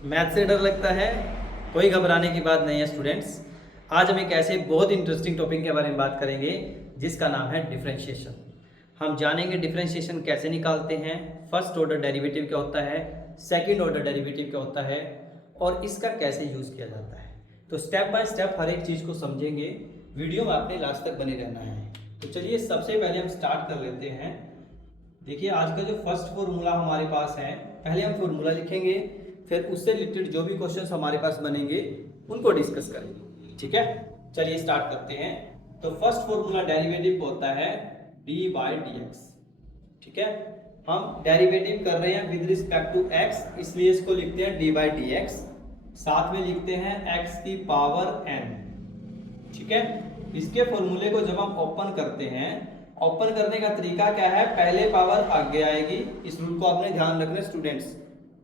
Math से डर लगता है? कोई घबराने की बात नहीं है स्टूडेंट्स। आज हम एक ऐसे बहुत इंटरेस्टिंग टॉपिक के बारे में बात करेंगे जिसका नाम है डिफरेंशिएशन। हम जानेंगे डिफरेंशिएशन कैसे निकालते हैं, फर्स्ट ऑर्डर डेरिवेटिव क्या होता है, सेकंड ऑर्डर डेरिवेटिव क्या होता है और इसका कैसे यूज़ किया जाता है। तो स्टेप बाय स्टेप हर एक चीज़ को समझेंगे। वीडियो में आपने लास्ट तक बने रहना है। तो चलिए सबसे पहले हम स्टार्ट कर लेते हैं। देखिए आज का जो फर्स्ट फॉर्मूला हमारे पास है, पहले हम फॉर्मूला लिखेंगे, फिर उससे रिलेटेड जो भी क्वेश्चंस हमारे पास बनेंगे उनको डिस्कस करेंगे। ठीक है, चलिए स्टार्ट करते हैं। तो फर्स्ट फॉर्मूला डेरिवेटिव होता है डी बाई डी एक्स। ठीक है, हम डेरिवेटिव कर रहे हैं विद रिस्पेक्ट टू एक्स, इसलिए इसको लिखते हैं डी बाई डी एक्स। साथ में लिखते हैं एक्स की पावर एन। ठीक है, इसके फॉर्मूले को जब हम ओपन करते हैं, ओपन करने का तरीका क्या है, पहले पावर आगे आएगी। इस रूल को आपने ध्यान रखना स्टूडेंट्स,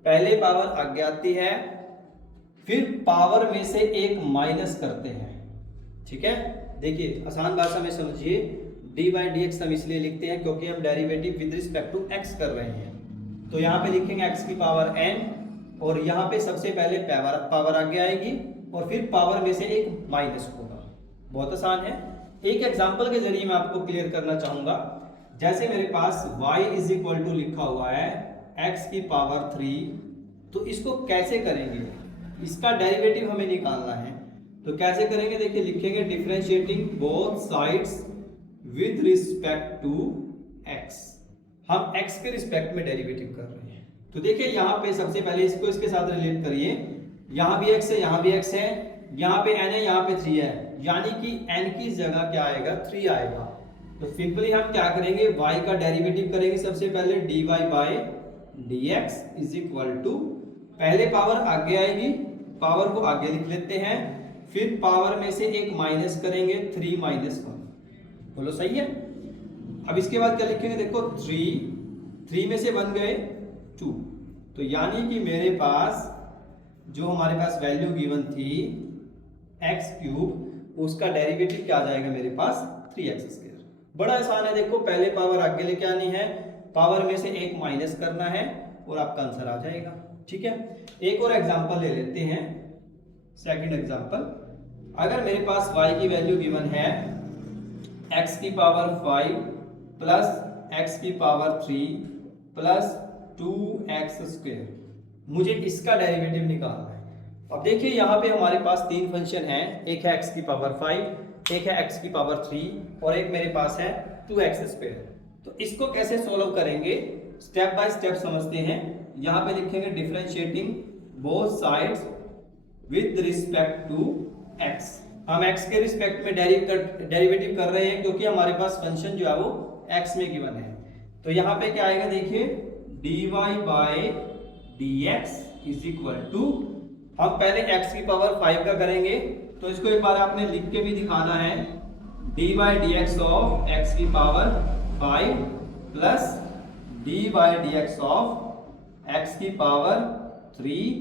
पहले पावर आगे आती है, फिर पावर में से एक माइनस करते हैं। ठीक है, देखिए आसान भाषा में समझिए, डी बाई डी एक्स हम इसलिए लिखते हैं क्योंकि हम derivative with respect to X कर रहे हैं। तो यहाँ पे लिखेंगे एक्स की पावर एन और यहाँ पे सबसे पहले पावर आगे आएगी और फिर पावर में से एक माइनस होगा। बहुत आसान है। एक एग्जांपल के जरिए मैं आपको क्लियर करना चाहूंगा। जैसे मेरे पास y इज इक्वल टू लिखा हुआ है x की पावर 3, तो इसको कैसे करेंगे, इसका डेरिवेटिव हमें निकालना है। तो कैसे करेंगे, देखिए लिखेंगे differentiating both sides with respect to x। हम x के रिस्पेक्ट में डेरिवेटिव कर रहे हैं। तो देखिए यहाँ पे सबसे पहले इसको इसके साथ रिलेट करिए। यहाँ भी x है, यहाँ भी x है, यहाँ पे n है, यहाँ पे 3 है, यानी कि n की जगह क्या आएगा, 3 आएगा। तो सिंपली हम क्या करेंगे, y का डेरिवेटिव करेंगे सबसे पहले dy by dx is equal to, पहले पावर आगे आएगी, पावर को आगे लिख लेते हैं, फिर पावर में से एक माइनस करेंगे, 3 माइनस 1। बोलो सही है। अब इसके बाद क्या लिखेंगे, देखो 3 में से बन गए 2, तो यानी कि मेरे पास जो हमारे पास वैल्यू गिवन थी एक्स क्यूब, उसका डेरिवेटिव क्या आ जाएगा मेरे पास, 3x स्क्वायर। बड़ा आसान है, देखो पहले पावर आगे लेके आनी है, पावर में से एक माइनस करना है और आपका आंसर आ जाएगा। ठीक है, एक और एग्जांपल ले लेते हैं, सेकंड एग्जांपल। अगर मेरे पास y की वैल्यू गिवन है x की पावर 5 प्लस x की पावर 3 प्लस 2x स्क्वायर, मुझे इसका डेरिवेटिव निकालना है। अब देखिए यहाँ पे हमारे पास तीन फंक्शन हैं, एक है x की पावर 5, एक है x की पावर 3 और एक मेरे पास है 2x स्क्वायर। तो इसको कैसे सोल्व करेंगे, स्टेप बाय स्टेप समझते हैं। यहाँ पे लिखेंगे differentiating both sides with respect to x। हम x के रिस्पेक्ट में डेरिवेटिव कर रहे हैं क्योंकि हमारे पास फंक्शन जो है वो x में गिवन है। तो यहाँ पे क्या आएगा, देखिए dy by dx is equal to, हम पहले x की पावर 5 का करेंगे, तो इसको एक बार आपने लिख के भी दिखाना है, dy by dx of x की power 5 plus dy by dx of x की power 3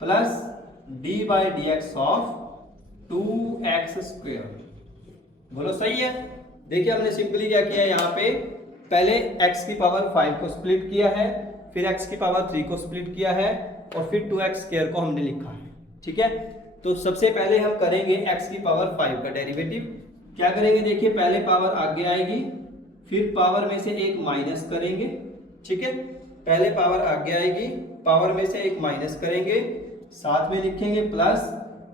plus dy by dx of 2x square. बोलो सही है। देखिए हमने सिंपली क्या किया है, यहाँ पे पहले x की पावर 5 को स्प्लिट किया है, फिर x की पावर 3 को स्प्लिट किया है और फिर 2x स्क्वायर को हमने लिखा है। ठीक है, तो सबसे पहले हम करेंगे x की पावर 5 का डेरिवेटिव। क्या करेंगे, देखिए पहले पावर आगे आएगी, फिर पावर में से एक माइनस करेंगे। ठीक है, पहले पावर आगे आएगी, पावर में से एक माइनस करेंगे, साथ में लिखेंगे प्लस,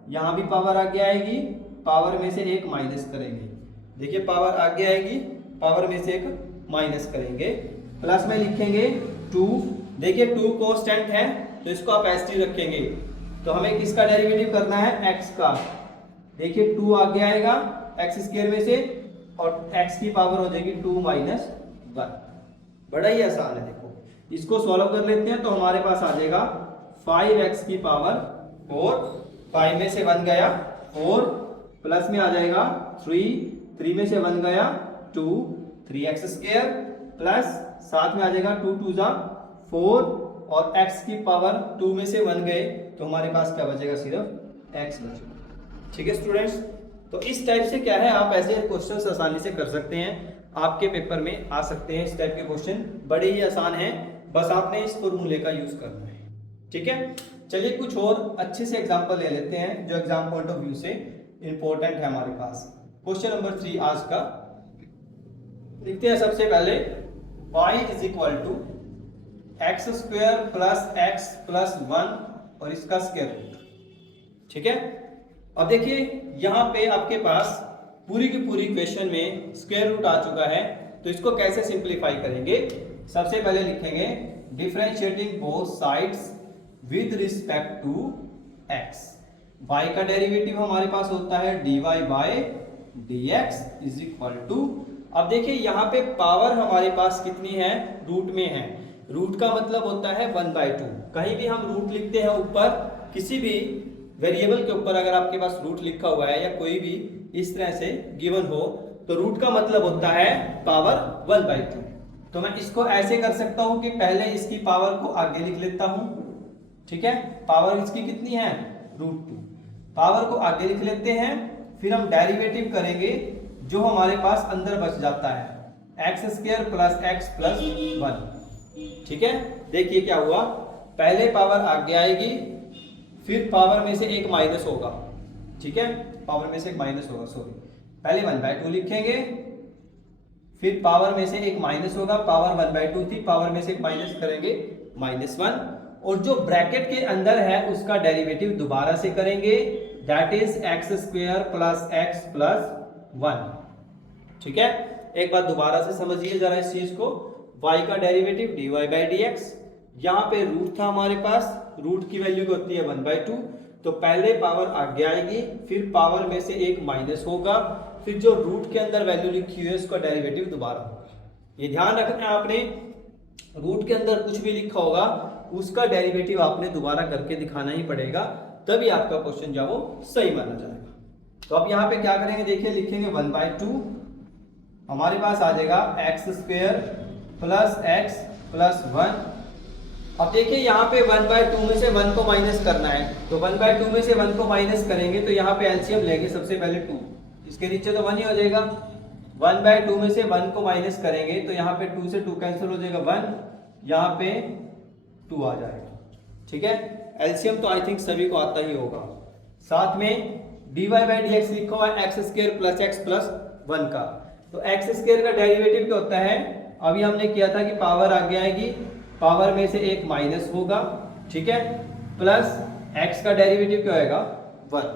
यहाँ भी पावर आगे आएगी, पावर में से एक माइनस करेंगे। देखिए पावर आगे आएगी, पावर में से एक माइनस करेंगे, प्लस में लिखेंगे 2। देखिए 2 कांस्टेंट है तो इसको आप ऐसे ही रखेंगे। तो हमें किसका डेरिवेटिव करना है, x का। देखिए 2 आगे आएगा x स्क्वायर में से और x की पावर हो जाएगी 2 माइनस 1। बड़ा ही आसान है। देखो इसको सॉल्व कर लेते हैं, तो हमारे पास आ जाएगा 5x की पावर 4, 5 में से 1 गया 4, प्लस में आ जाएगा 3 में से 1 गया 2, 3x स्क्वायर प्लस साथ में आ जाएगा 2 2 जा 4 और x की पावर 2 में से 1 गए तो हमारे पास क्या बचेगा, सिर्फ x बचेगा। ठीक है स्टूडेंट्स, तो इस टाइप से क्या है, आप ऐसे क्वेश्चंस आसानी से कर सकते हैं, आपके पेपर में आ सकते हैं। इस टाइप के क्वेश्चन बड़े ही आसान हैं, बस आपने इस फॉर्मूले का यूज करना है। ठीक है, चलिए कुछ और अच्छे से एग्जांपल ले लेते हैं जो एग्जाम पॉइंट ऑफ व्यू से इंपॉर्टेंट है हमारे पास। क्वेश्चन नंबर 3 आज का लिखते हैं। सबसे पहले y is equal to X square plus X plus 1 और इसका स्क्वायर रूट। ठीक है, अब देखिए यहाँ पे आपके पास पूरी की पूरी क्वेश्चन में स्क्वायर रूट आ चुका है, तो इसको कैसे सिंप्लीफाई करेंगे। सबसे पहले लिखेंगे differentiating both sides with respect to x। y का डेरिवेटिव हमारे पास होता है dy by dx is equal to, अब देखिए यहाँ पे पावर हमारे पास कितनी है, रूट में है। रूट का मतलब होता है 1/2। कहीं भी हम रूट लिखते हैं ऊपर, किसी भी वेरिएबल के ऊपर अगर आपके पास रूट लिखा हुआ है या कोई भी इस तरह से गिवन हो, तो रूट का मतलब होता है पावर 1/2। तो मैं इसको ऐसे कर सकता हूं कि पहले इसकी पावर को आगे लिख लेता हूं। ठीक है, पावर इसकी कितनी है, √2। पावर को आगे लिख लेते हैं, फिर हम डेरिवेटिव करेंगे जो हमारे पास अंदर बच जाता है x square plus X plus 1। ठीक है, देखिए क्या हुआ, पहले पावर आगे आएगी, फिर पावर में से एक माइनस होगा। ठीक है, पावर में से एक माइनस होगा, सॉरी, पहले 1/2 लिखेंगे, फिर पावर में से एक माइनस होगा, पावर 1/2 थी, पावर में से एक माइनस करेंगे -1, और जो ब्रैकेट के अंदर है उसका डेरिवेटिव दोबारा से करेंगे, that is x square plus X plus 1। ठीक है, एक बात दोबारा से समझिए जरा इस चीज को, y का डेरिवेटिव dy बाई dx, यहाँ पे रूट था हमारे पास, रूट की वैल्यू होती है 1/2, तो पहले पावर आगे आएगी, फिर पावर में से एक माइनस होगा, फिर जो रूट के अंदर वैल्यू लिखी हुई है उसका डेरिवेटिव दोबारा होगा। ये ध्यान रखना है आपने, रूट के अंदर कुछ भी लिखा होगा उसका डेरिवेटिव आपने दोबारा करके दिखाना ही पड़ेगा, तभी आपका क्वेश्चन जो वो सही माना जाएगा। तो अब यहाँ पे क्या करेंगे, देखिए लिखेंगे 1/2, हमारे पास आ जाएगा x square plus X plus 1। अब देखिए यहाँ पे 1/2 में से 1 को माइनस करना है, तो 1/2 में से 1 को माइनस करेंगे तो यहाँ पे एलसीएम लेंगे सबसे पहले 2, इसके नीचे तो 1 ही हो जाएगा। 1/2 में से 1 को माइनस करेंगे तो यहाँ पे 2 से 2 कैंसिल हो जाएगा, 1, यहाँ पे 2 आ जाएगा। ठीक है, एलसीएम तो आई थिंक सभी को आता ही होगा। साथ में dy बाई dx लिखा हुआ है x square plus X plus 1 का, तो एक्स स्क्वायर का डेरिवेटिव क्या होता है, अभी हमने किया था कि पावर आगे आएगी, पावर में से एक माइनस होगा, ठीक है, प्लस x का डेरिवेटिव क्या होएगा 1।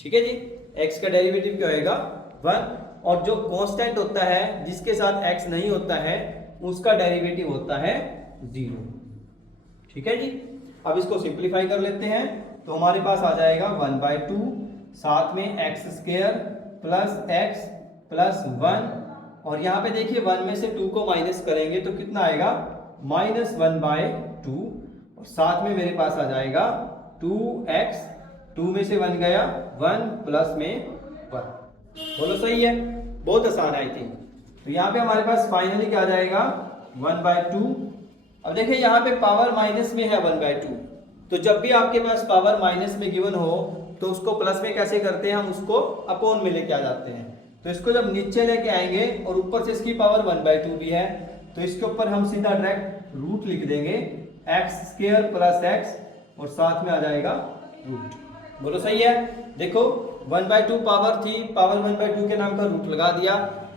ठीक है जी, x का डेरिवेटिव क्या होएगा 1, और जो कांस्टेंट होता है जिसके साथ x नहीं होता है उसका डेरिवेटिव होता है 0। ठीक है जी, अब इसको सिंप्लीफाई कर लेते हैं, तो हमारे पास आ जाएगा 1/2, साथ में x square plus X plus 1, और यहाँ पे देखिए 1 में से 2 को माइनस करेंगे तो कितना आएगा -1/2, और साथ में मेरे पास आ जाएगा 2x, 2 में से 1 गया 1 प्लस में 1। बोलो सही है, बहुत आसान है आई थिंक। तो यहाँ पे हमारे पास फाइनली क्या आ जाएगा 1/2। अब देखिए यहाँ पे पावर माइनस में है 1/2, तो जब भी आपके पास पावर माइनस में गिवन हो तो उसको प्लस में कैसे करते हैं, हम उसको अपॉन में लेके आ जाते हैं। तो इसको जब नीचे लेके आएंगे और ऊपर से इसकी पावर 1/2 भी है, तो इसके ऊपर हम सीधा डायरेक्ट रूट लिख देंगे, एक्स स्क्वायर प्लस एक्स, और साथ में आ जाएगा रूट। बोलो सही है, देखो 1/2 पावर थी, पावर 1/2 के नाम का रूट लगा दिया,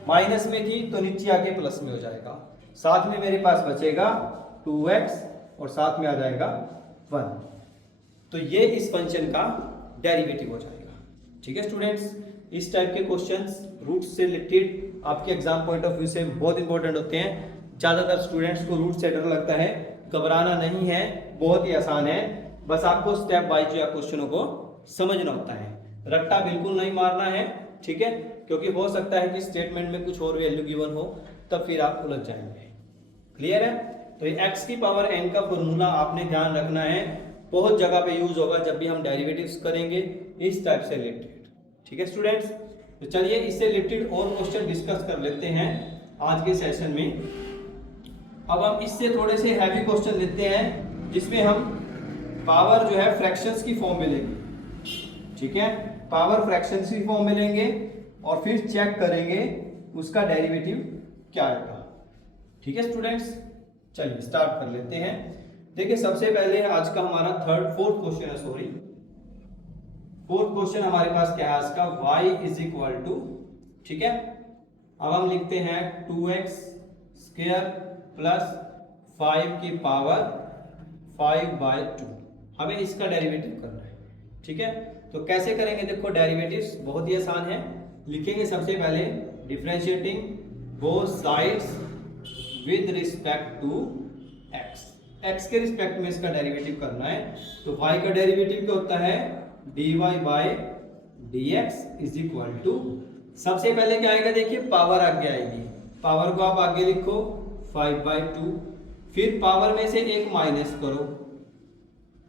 माइनस में थी तो नीचे आके प्लस में हो जाएगा, साथ में मेरे पास बचेगा 2x और साथ में आ जाएगा 1। तो ये इस फंक्शन का डेरिवेटिव हो जाएगा। ठीक है स्टूडेंट्स, इस टाइप के क्वेश्चंस रूट से रिलेटेड आपके एग्जाम पॉइंट ऑफ व्यू से बहुत इंपॉर्टेंट होते हैं। ज़्यादातर स्टूडेंट्स को रूट से डर लगता है, घबराना नहीं है, बहुत ही आसान है, बस आपको स्टेप बाय या क्वेश्चनों को समझना होता है, रट्टा बिल्कुल नहीं मारना है। ठीक है, क्योंकि हो सकता है कि स्टेटमेंट में कुछ और वैल्यू गिवन हो, तब फिर आप उलझ जाएंगे। क्लियर है, तो x की पावर n का फॉर्मूला आपने ध्यान रखना है, बहुत जगह पे यूज होगा जब भी हम डेरिवेटिव्स करेंगे इस टाइप से रिलेटेड। ठीक है स्टूडेंट्स, तो चलिए इससे रिलेटेड और क्वेश्चन डिस्कस कर लेते हैं आज के सेशन में। अब हम इससे थोड़े से हैवी क्वेश्चन लेते हैं जिसमें हम पावर जो है फ्रैक्शंस की फॉर्म में लेंगे। ठीक है, पावर फ्रैक्शंस की फॉर्म में लेंगे और फिर चेक करेंगे उसका डेरिवेटिव क्या आएगा। ठीक है स्टूडेंट्स, चलिए स्टार्ट कर लेते हैं। देखिए सबसे पहले आज का हमारा फोर्थ क्वेश्चन है, फोर्थ क्वेश्चन हमारे पास क्या है आज का, y इज इक्वल टू, ठीक है। अब हम लिखते हैं 2x स्क्वायर प्लस 5 की पावर 5/2। हमें इसका डेरिवेटिव करना है, ठीक है। तो कैसे करेंगे, देखो डेरिवेटिव्स बहुत ही आसान है। लिखेंगे सबसे पहले differentiating both sides with respect to x, x के रिस्पेक्ट में इसका डेरिवेटिव करना है। तो y का डेरिवेटिव क्या होता है, dy by dx is equal to, सबसे पहले क्या आएगा, देखिए पावर आगे आएगी, पावर को आप आगे लिखो 5/2, फिर पावर में से एक माइनस करो,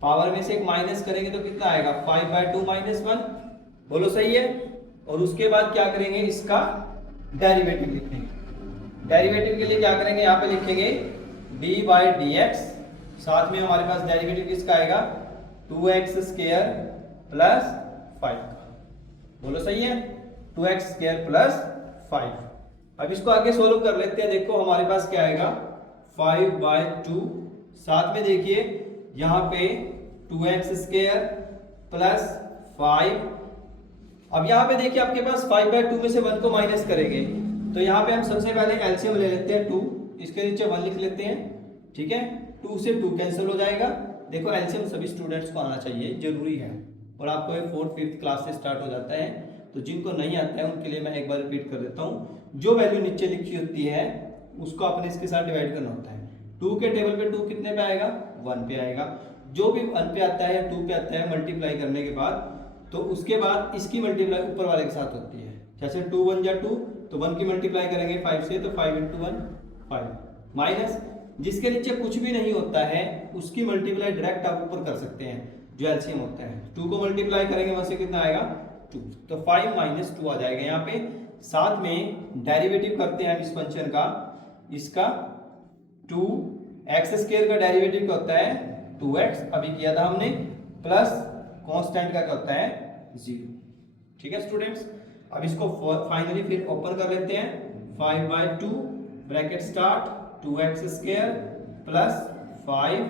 पावर में से एक माइनस करेंगे तो कितना आएगा 5/2 - 1, बोलो सही है। और उसके बाद क्या करेंगे, इसका डेरिवेटिव लिखेंगे। डेरिवेटिव के लिए क्या करेंगे, यहाँ पे लिखेंगे d/dx, साथ में हमारे पास डेरिवेटिव किसका आएगा 2x स्क्वायर प्लस 5 का, बोलो सही है, 2x स्क्वायर प्लस 5। अब इसको आगे सोल्व कर लेते हैं। देखो हमारे पास क्या आएगा 5/2, साथ में देखिए यहाँ पे 2x स्क्वायर प्लस 5। अब यहाँ पे देखिए आपके पास 5/2 में से 1 को माइनस करेंगे, तो यहाँ पे हम सबसे पहले एलसीएम ले लेते हैं 2, इसके नीचे 1 लिख लेते हैं, ठीक है। 2 से 2 कैंसिल हो जाएगा। देखो एलसीएम सभी स्टूडेंट्स को आना चाहिए, जरूरी है, और आपको ये 4th 5th क्लास से स्टार्ट हो जाता है। तो जिनको नहीं आता है उनके लिए मैं एक बार रिपीट कर देता हूँ, जो वैल्यू नीचे लिखी होती है उसको अपने इसके साथ डिवाइड करना होता है। 2 के टेबल पे 2 कितने पे आएगा, 1 पे आएगा। जो भी 1 पे आता है 2 पे आता है मल्टीप्लाई करने के बाद, तो उसके बाद इसकी मल्टीप्लाई ऊपर वाले के साथ होती है। जैसे 2 1 जा 2, तो 1 की मल्टीप्लाई करेंगे 5 से, तो 5 × 1 5, माइनस जिसके नीचे कुछ भी नहीं होता है उसकी मल्टीप्लाई डायरेक्ट आप ऊपर कर सकते हैं, जो एलसीएम होता है। 2 को मल्टीप्लाई करेंगे वहां से कितना आएगा 2, तो 5 - 2 आ जाएगा यहाँ पे। साथ में डेरिवेटिव करते हैं हम इस फंक्शन का, इसका 2x स्क्वायर का डेरिवेटिव क्या होता है 2x, अभी किया था हमने, प्लस कांस्टेंट का क्या होता है 0, ठीक है स्टूडेंट्स। अब इसको फाइनली फिर ओपन कर लेते हैं, 5/2 bracket start 2x square plus 5।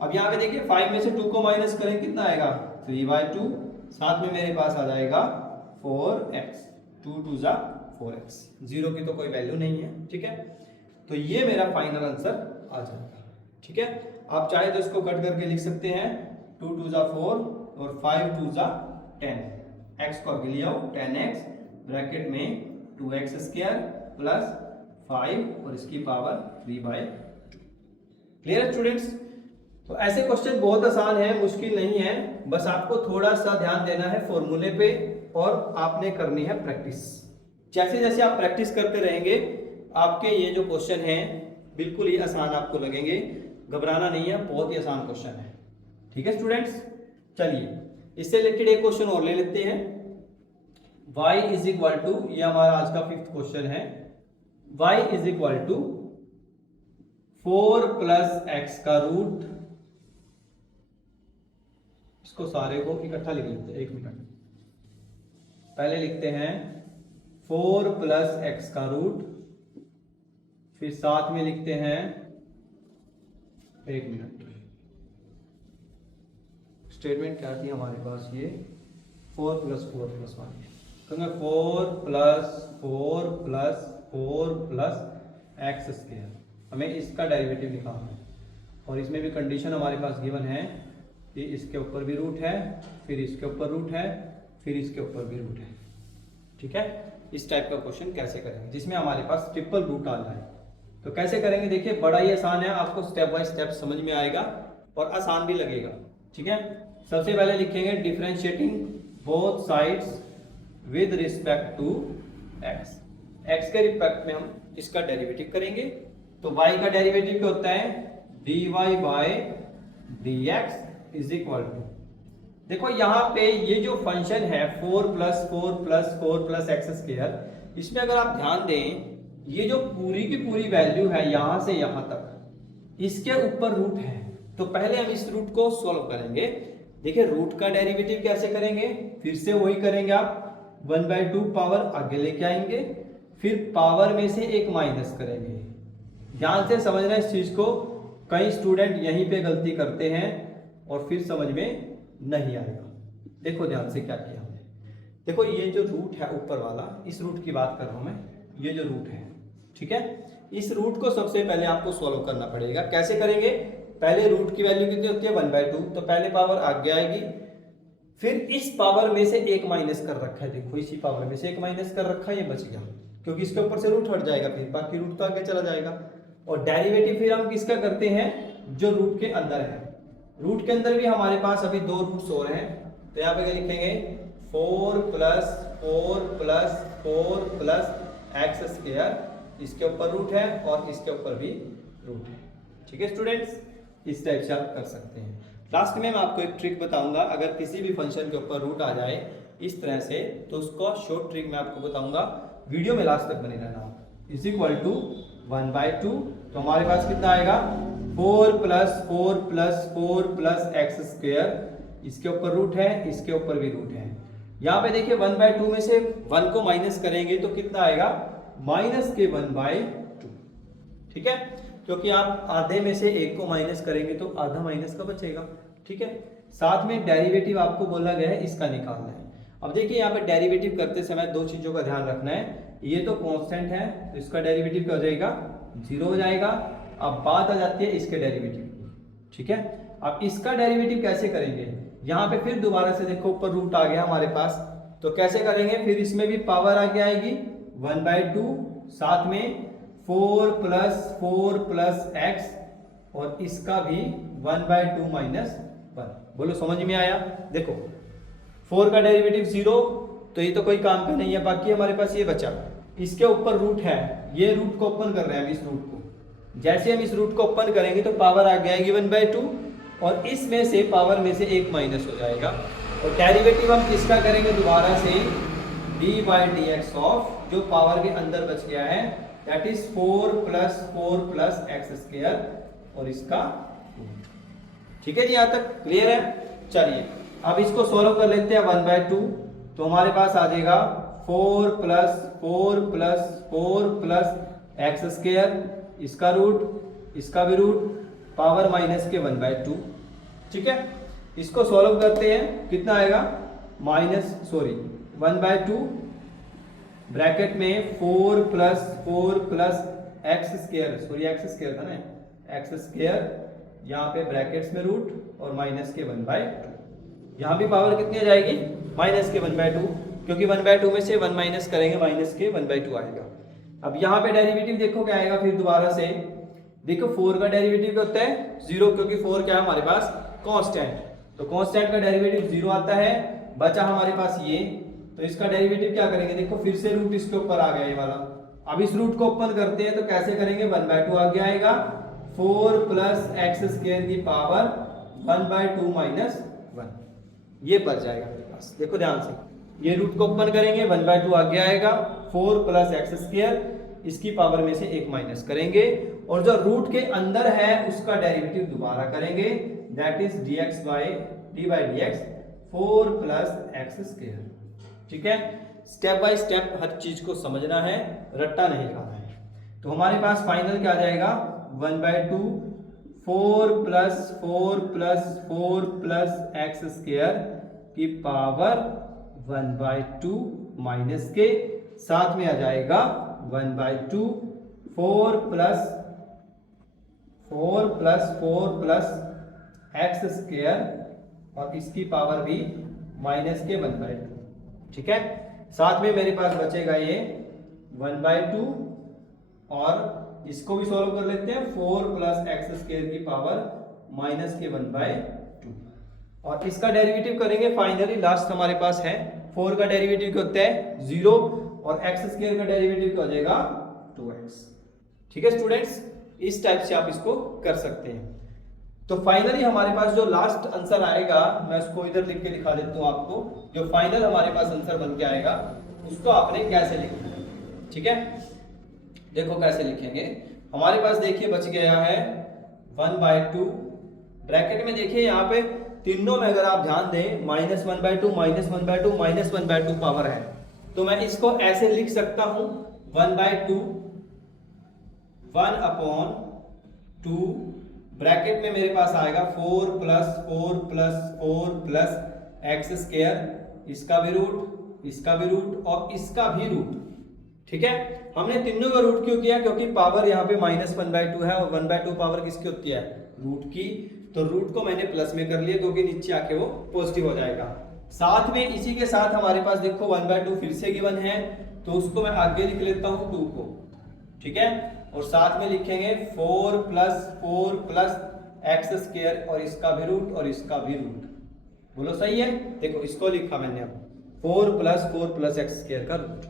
अब यहाँ पे देखिए 5 में से 2 को माइनस करें कितना आएगा 3/2, साथ में मेरे पास आ जाएगा 4x, 2 2 जा 4x, 0 की तो कोई वैल्यू नहीं है, ठीक है। तो ये मेरा फाइनल आंसर आ जाएगा, ठीक है। आप चाहे तो इसको कट करके लिख सकते हैं, 2 2 जा 4 और 5 2 जा 10, x को आगे ले आओ 10x ब्रैकेट में 2x स्क्वायर प्लस 5 और इसकी पावर 3/2। Clear students. तो ऐसे क्वेश्चन बहुत आसान है, मुश्किल नहीं है, बस आपको थोड़ा सा ध्यान देना है फॉर्मूले पे, और आपने करनी है प्रैक्टिस। जैसे जैसे आप प्रैक्टिस करते रहेंगे आपके ये जो क्वेश्चन हैं बिल्कुल ही आसान आपको लगेंगे, घबराना नहीं है, बहुत ही आसान क्वेश्चन है, ठीक है स्टूडेंट्स। चलिए इससे रिलेटेड एक क्वेश्चन और ले लेते हैं, y इज इक्वल टू, ये हमारा आज का 5th क्वेश्चन है, y is equal to 4 + x का रूट, इसको सारे को इकट्ठा लिख लेते हैं, 1 मिनट। पहले लिखते हैं 4 + x का रूट, फिर साथ में लिखते हैं, 1 मिनट, स्टेटमेंट क्या थी हमारे पास, ये 4 + 4 + 1, कहेंगे 4 + 4 + 4 + x स्क्वायर, हमें इसका डेरिवेटिव निकालना है। और इसमें भी कंडीशन हमारे पास गिवन है कि इसके ऊपर भी रूट है, फिर इसके ऊपर रूट है, फिर इसके ऊपर भी रूट है, ठीक है। इस टाइप का क्वेश्चन कैसे करेंगे जिसमें हमारे पास ट्रिपल रूट आ जाए, तो कैसे करेंगे, देखिए बड़ा ही आसान है, आपको स्टेप बाय स्टेप समझ में आएगा और आसान भी लगेगा, ठीक है। सबसे पहले लिखेंगे differentiating both sides with respect to x, x के रिस्पेक्ट में हम इसका डेरिवेटिव करेंगे। तो y का डेरिवेटिव क्या होता है dy/dx इज इक्वल टू, देखो यहाँ पे ये जो फंक्शन है 4 + 4 + 4 + x स्क्वायर, इसमें अगर आप ध्यान दें ये जो पूरी की पूरी वैल्यू है यहां से यहां तक, इसके ऊपर रूट है। तो पहले हम इस रूट को सॉल्व करेंगे। देखिए रूट का डेरिवेटिव कैसे करेंगे, फिर से वही करेंगे, आप 1/2 पावर आगे लेके आएंगे, फिर पावर में से एक माइनस करेंगे। ध्यान से समझना इस चीज को, कई स्टूडेंट यहीं पे गलती करते हैं और फिर समझ में नहीं आएगा। देखो ध्यान से क्या किया हमने। देखो ये जो रूट है ऊपर वाला, इस रूट की बात कर रहा हूं मैं, ये जो रूट है, ठीक है, इस रूट को सबसे पहले आपको सॉल्व करना पड़ेगा। कैसे करेंगे? पहले रूट की वैल्यू कितनी होती है 1/2, तो पहले पावर आगे आएगी, फिर इस पावर में से एक माइनस कर रखा है, देखो इसी पावर में से एक माइनस कर रखा है, ये बच गया क्योंकि इसके ऊपर से रूट हट जाएगा, फिर बाकी रूट तो आगे चला जाएगा। और डेरिवेटिव फिर हम किसका करते हैं? जो रूट के अंदर है। रूट के अंदर भी हमारे पास अभी दो रूट्स और हैं, तो यहाँ पे क्या लिखेंगे? 4 + 4 + 4 + x स्क्वायर, इसके ऊपर रूट है और इसके ऊपर भी रूट है। ठीक है स्टूडेंट्स, इस टाइप से आप कर सकते हैं। लास्ट में मैं आपको एक ट्रिक बताऊंगा, अगर किसी भी फंक्शन के ऊपर रूट आ जाए इस तरह से, तो उसको शॉर्ट ट्रिक मैं आपको बताऊंगा, वीडियो में लास्ट तक बने रहना। = 1/2, तो हमारे पास कितना आएगा? 4 + 4 + 4 + x स्क्वायर, इसके ऊपर रूट है, इसके ऊपर भी रूट है। यहाँ पे देखिए 1/2 में से 1 को माइनस करेंगे तो कितना आएगा? -1/2। ठीक है, क्योंकि आप आधे में से एक को माइनस करेंगे तो आधा माइनस का बचेगा। ठीक है, साथ में डेरिवेटिव आपको बोला गया है इसका निकालना है। अब देखिए यहाँ पे डेरिवेटिव करते समय दो चीजों का ध्यान रखना है। ये तो कांस्टेंट है तो इसका डेरिवेटिव क्या हो जाएगा? 0 हो जाएगा। अब बात आ जाती है इसके डेरिवेटिव की। ठीक है, अब इसका डेरिवेटिव कैसे करेंगे? यहाँ पे फिर दोबारा से देखो ऊपर रूट आ गया हमारे पास, तो कैसे करेंगे? फिर इसमें भी पावर आगे आएगी 1/2, साथ में 4 + 4 + x, और इसका भी 1/2 - 1। बोलो समझ में आया? देखो 4 का डेरिवेटिव 0, तो ये तो कोई काम का नहीं है। बाकी हमारे पास ये बचा, इसके ऊपर रूट है, ये रूट को ओपन कर रहे हैं हम, इस रूट को। जैसे हम इस रूट को ओपन करेंगे तो पावर आ जाएगी 1/2, और इसमें से पावर में से एक माइनस हो जाएगा। और डेरिवेटिव हम किसका करेंगे? दोबारा से d/dx ऑफ जो पावर के अंदर बच गया है, दैट इज 4 + 4 + x स्क्वायर, और इसका। ठीक है जी, यहां तक क्लियर है? चलिए अब इसको सोल्व कर लेते हैं 1/2, तो हमारे पास आ जाएगा 4 + 4 + 4 + x स्क्वायर, इसका रूट, इसका भी रूट, पावर माइनस के 1/2। ठीक है, इसको सोल्व करते हैं, कितना आएगा? 1/2 ब्रैकेट में 4 + 4 + x square, sorry x square था ना, x स्क्वायर, यहाँ पे ब्रैकेट्स में रूट और माइनस के 1/2। यहाँ भी पावर कितनी आ जाएगी? माइनस के 1/2, क्योंकि 1/2 में से 1 माइनस करेंगे, माइनस के 1/2 आएगा। अब यहाँ पे डेरिवेटिव देखो क्या आएगा? फिर दोबारा से देखो 4 का डेरिवेटिव क्या होता है? 0, क्योंकि 4 क्या है हमारे पास? कांस्टेंट, तो कांस्टेंट का डेरिवेटिव 0 आता है। बचा हमारे पास ये, तो इसका डेरिवेटिव क्या करेंगे? देखो फिर से रूट इसके ऊपर आ गया ये वाला। अब इस रूट को ओपन करते हैं तो कैसे करेंगे? 1/2 आगे आएगा, 4 + x स्क्वायर की पावर 1/2 - 1, ये बच जाएगा मेरे पास। देखो ध्यान से, ये रूट को ओपन करेंगे, 1/2 आगे आएगा, 4 + x स्क्वायर, इसकी पावर में से एक माइनस करेंगे, और जो रूट के अंदर है उसका डेरिवेटिव दोबारा करेंगे, that is d/dx 4 + x square. ठीक है, स्टेप बाय स्टेप हर चीज को समझना है, रट्टा नहीं खाना है। तो हमारे पास फाइनल क्या आ जाएगा? 1/2 4 + 4 + 4 + x स्क्वायर की पावर 1/2 माइनस के, साथ में आ जाएगा 1/2 4 + 4 + 4 + x स्क्वायर, और इसकी पावर भी माइनस के 1/2। ठीक है, साथ में मेरे पास बचेगा ये 1/2, और इसको भी सॉल्व कर लेते हैं, 4 + x स्क्वायर की पावर माइनस के 1/2, और इसका डेरिवेटिव करेंगे। फाइनली लास्ट हमारे पास है 4 का डेरिवेटिव क्या होता है? 0, और x स्क्वायर का डेरिवेटिव क्या हो जाएगा? 2x। ठीक है स्टूडेंट्स, इस टाइप से आप इसको कर सकते हैं। तो फाइनली हमारे पास जो लास्ट आंसर आएगा, मैं उसको इधर लिख के दिखा देता हूँ आपको। जो फाइनल हमारे पास आंसर बन के आएगा उसको आपने कैसे लिखना है? ठीक है, देखो कैसे लिखेंगे। हमारे पास देखिए बच गया है 1/2, ब्रैकेट में देखिए यहाँ पे तीनों में अगर आप ध्यान दें, -1/2 -1/2 -1/2 पावर है, तो मैं इसको ऐसे लिख सकता हूं 1/2 1/2 ब्रैकेट में मेरे पास आएगा 4 plus 4 plus 4 plus x square, इसका भी रूट और इसका भी रूट। ठीक है, हमने तीनों का रूट क्यों किया? क्योंकि पावर यहाँ पे -1/2 है और 1/2 पावर किसकी होती है? रूट की। तो रूट को मैंने प्लस में कर लिया क्योंकि नीचे आके वो पॉजिटिव हो जाएगा। साथ में इसी के साथ हमारे पास देखो 1/2 फिर से गिवन है, तो उसको मैं आगे लिख लेता हूँ 2 को। ठीक है, और साथ में लिखेंगे 4 प्लस एक्स स्क्वायर और इसका भी रूट और इसका भी रूट। बोलो सही है? देखो इसको लिखा मैंने अब 4 प्लस एक्स स्क्वायर का रूट।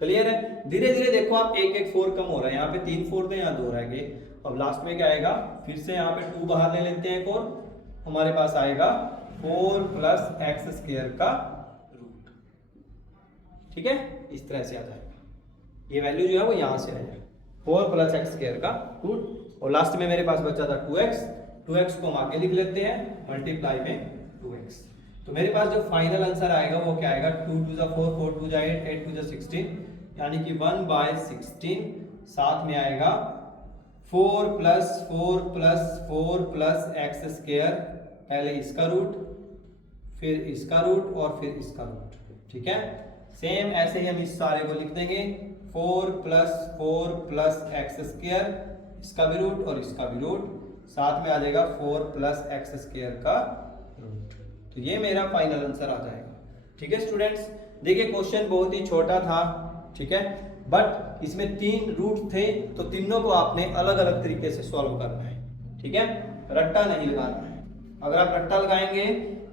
क्लियर है? धीरे धीरे देखो आप एक 4 कम हो रहा है, यहाँ पे 3 4 थे, यहाँ 2 रह गए। अब लास्ट में क्या आएगा? फिर से यहाँ पे 2 बाहर ले लेते हैं, एक और हमारे पास आएगा 4 प्लस एक्स स्क्वायर का रूट। ठीक है, इस तरह से आ जाएगा। ये वैल्यू जो है वो यहाँ से आएगा 4 प्लस एक्स स्क्वायर का रूट। और लास्ट में मेरे पास बचा था 2x को हम आगे लिख लेते हैं मल्टीप्लाई में 2x। तो मेरे पास जो फाइनल आंसर आएगा वो क्या आएगा? 2 2 जा 4, 4 2 जा 8, 8 2 जा 16, यानी कि 1/16। साथ में आएगा 4 प्लस एक्स स्क्वायर, पहले इसका रूट फिर इसका रूट और फिर इसका रूट। ठीक है, सेम ऐसे ही हम इस सारे को लिख देंगे 4 प्लस एक्स स्क्वायर, इसका भी रूट और इसका भी रूट। साथ में आ जाएगा 4 प्लस एक्स स्क्वायर का रूट। तो ये मेरा फाइनल आंसर आ जाएगा। ठीक है स्टूडेंट्स, देखिए क्वेश्चन बहुत ही छोटा था। ठीक है, बट इसमें 3 रूट थे, तो तीनों को आपने अलग अलग तरीके से सॉल्व करना है। ठीक है, रट्टा नहीं लगाना है। अगर आप रट्टा लगाएंगे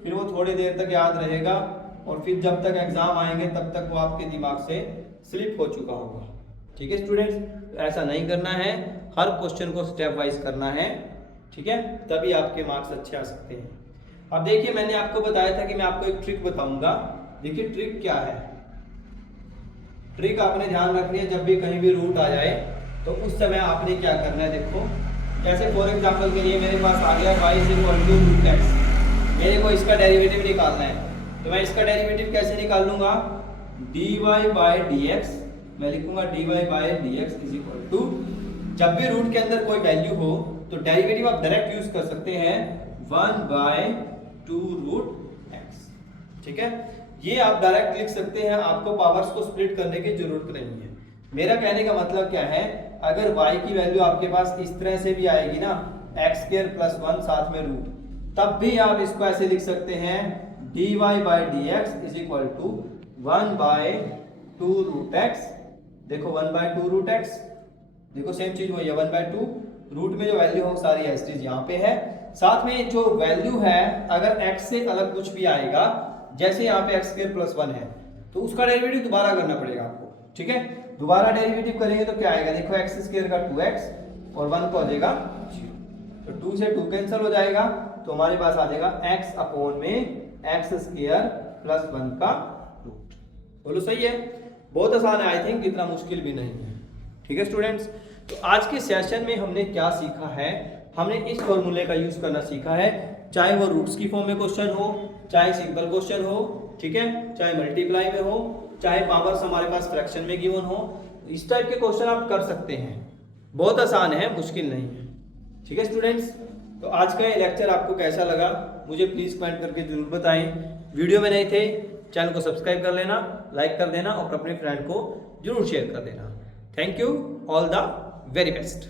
फिर वो थोड़ी देर तक याद रहेगा और फिर जब तक एग्जाम आएंगे तब तक वो आपके दिमाग से स्लिप हो चुका होगा। ठीक है स्टूडेंट्स, ऐसा नहीं करना है, हर क्वेश्चन को स्टेप वाइज करना है। ठीक है, तभी आपके मार्क्स अच्छे आ सकते हैं। अब देखिए मैंने आपको बताया था कि मैं आपको एक ट्रिक बताऊंगा। देखिए ट्रिक क्या है? ट्रिक आपने ध्यान रखनी है, जब भी कहीं भी रूट आ जाए तो उस समय आपने क्या करना है। देखो जैसे फॉर एग्जांपल के लिए मेरे पास आ गया y √x, मेरे को इसका डेरिवेटिव निकालना है। तो मैं इसका डेरिवेटिव कैसे निकाल लूंगा? dy/dx, मैं लिखूंगा dy/dx इज इक्वल टू, जब भी रूट के अंदर कोई वैल्यू हो तो डेरिवेटिव आप डायरेक्ट यूज कर सकते हैं 1/2√x। ठीक है, ये आप डायरेक्ट लिख सकते हैं, आपको पावर्स को स्प्लिट करने की जरूरत नहीं है। मेरा कहने का मतलब क्या है, अगर y की वैल्यू आपके पास इस तरह से भी आएगी ना, x² + 1 साथ में रूट, तब भी आप इसको ऐसे लिख सकते हैं dy/dx is equal to 1/2√x। देखो 1/2√x, देखो सेम चीज वही है 1/2, रूट में जो वैल्यू हो सारी एस्टीज यहाँ पे है। साथ में जो वैल्यू है अगर x से अलग कुछ भी आएगा, जैसे यहाँ पे x² + 1 है, तो उसका डेरिवेटिव दोबारा करना पड़ेगा आपको। ठीक है, दोबारा डेरिवेटिव करेंगे तो क्या आएगा? देखो x² का 2x और 1 को आ जाएगा 0, तो 2 से 2 कैंसिल हो जाएगा, तो हमारे पास आ जाएगा x/x² + 1 का रूट। बोलो सही है? बहुत आसान है, आई थिंक इतना मुश्किल भी नहीं है। ठीक है स्टूडेंट्स, तो आज के सेशन में हमने क्या सीखा है? हमने इस फॉर्मूले का यूज करना सीखा है, चाहे वो रूट्स की फॉर्म में क्वेश्चन हो, चाहे सिंपल क्वेश्चन हो, ठीक है, चाहे मल्टीप्लाई में हो, चाहे पावर्स हमारे पास फ्रैक्शन में गिवन हो, इस टाइप के क्वेश्चन आप कर सकते हैं। बहुत आसान है, मुश्किल नहीं है। ठीक है स्टूडेंट्स, तो आज का ये लेक्चर आपको कैसा लगा मुझे प्लीज कमेंट करके जरूर बताएं। वीडियो में नए थे चैनल को सब्सक्राइब कर लेना, लाइक कर देना और अपने फ्रेंड को जरूर शेयर कर देना। Thank you, all the very best.